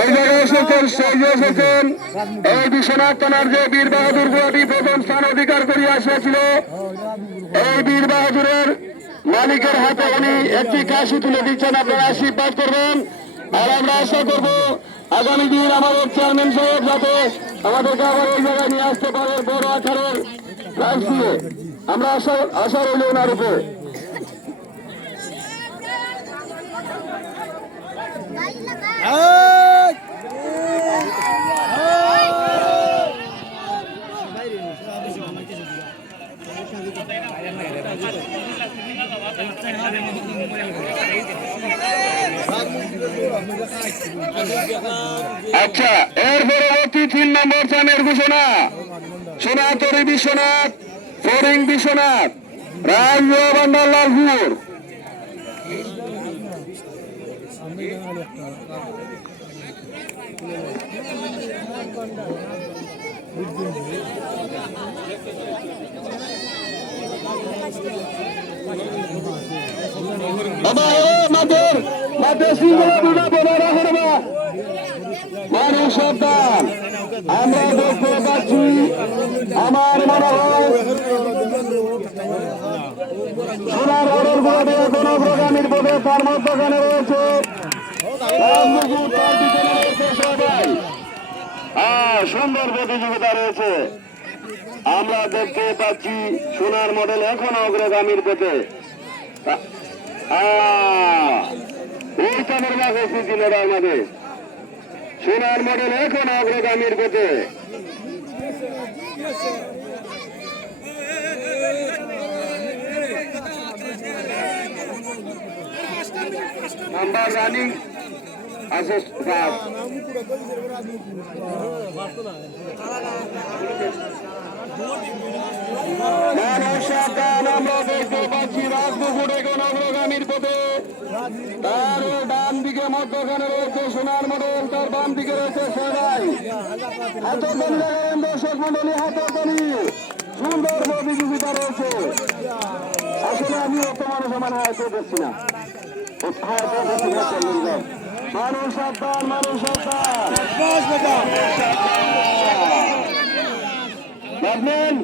এই জায়গায় এসেছেন সেই এসেছেন এই বিশ্বনাথ থানার যে বীর বাহাদুর গুয়াটি প্রথম স্থান অধিকার করিয়া আসিয়াছিল, এই বীর বাহাদুরের মালিকের হাতে উনি একটি কাশি তুলে দিচ্ছেন। আপনারা আশীর্বাদ করবেন। আর আমরা আশা করবো আগামী দিন আমাদের চেয়ারম্যান সাহেব যাতে আমাদেরকে আবার এই জায়গায় নিয়ে আসতে পারে বড় আকারের প্রাইজ দিয়ে। আমরা আশা রইল ওনার উপরে। আচ্ছা, এর পরবর্তী 3 নম্বর স্থানের ঘোষণা সোনাতরী বিশ্বনাথ, ফরিং বিশ্বনাথ, রাজুয়া বান্ডার লালপুর। মানুষ সাবধান, আমরা দেখতে পাচ্ছি আমার মনে হয় সোনার অর্ডার বোর্ডে কোন প্রোগ্রামের পদে তার মধ্যখানে রয়েছে সবাই। সুন্দর প্রতিযোগিতা রয়েছে। আমরা দেখতে পাচ্ছি সোনার মডেল এখন অগ্রগামীর পথে। এই কামের বাঘ সিজিনের মাঝে সোনার মডেল এখন অগ্রগামীর পথে। নাম্বার রানিং আছে আমরা দেখতে পাচ্ছি রাজপুকুর এখন অগ্রগামীর পথে। তার ডান দিকে মধ্যখানে রয়েছে সোনার মডেল, তার বাম দিকে রয়েছে সেরাই। দর্শক মন্ডলী হাতাতালি, সুন্দর প্রতিযোগিতা রয়েছে। আসলে আমি অত মানুষ আমার হাতে দেখছি না। মানুষ সাবধান, মানুষ সাবধান।